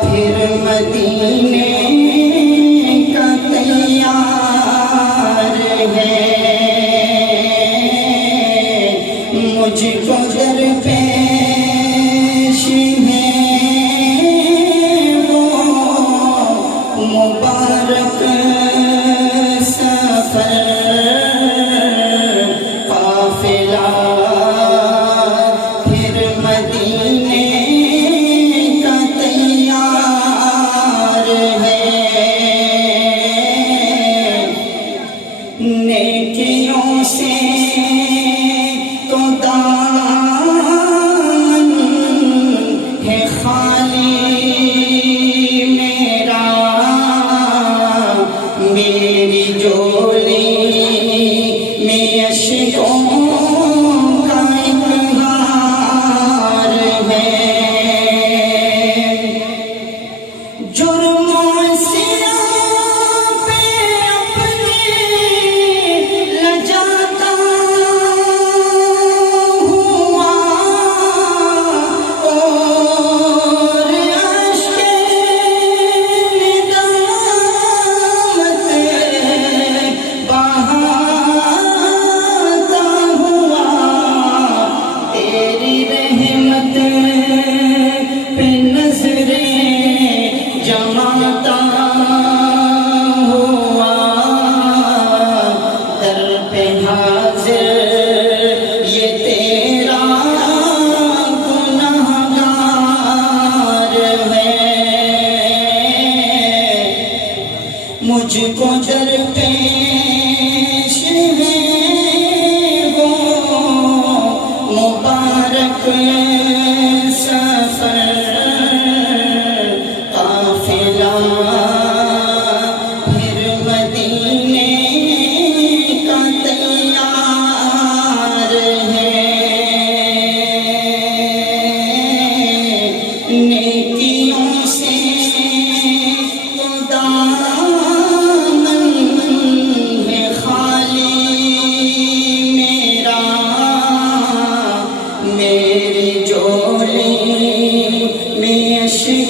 پھر مدینے کا تیار ہے، مجھ کو درپیش ہے وہ مبارک سفر، قافلہ پھر مدینے کا تیار ہے، نیکیوں سے تو دامن ہے خالی میرا، میری جولی میں اشکوں کا اظہار ہے، جرموں سے پہ اپنے لجاتا ہوا، اور عشق ندامت بہاتا ہوا، تیری رحمت پہ نظریں جماتا ہوا، در پہ حاضر یہ تیرا گنہگار ہے، مجھ کو درپیش ہے وہ مبارک سفر، قافلہ پھر مدینے کا تیار ہے، نیکیوں سے تو دامن ہے خالی میرا، میری جولی میں اشک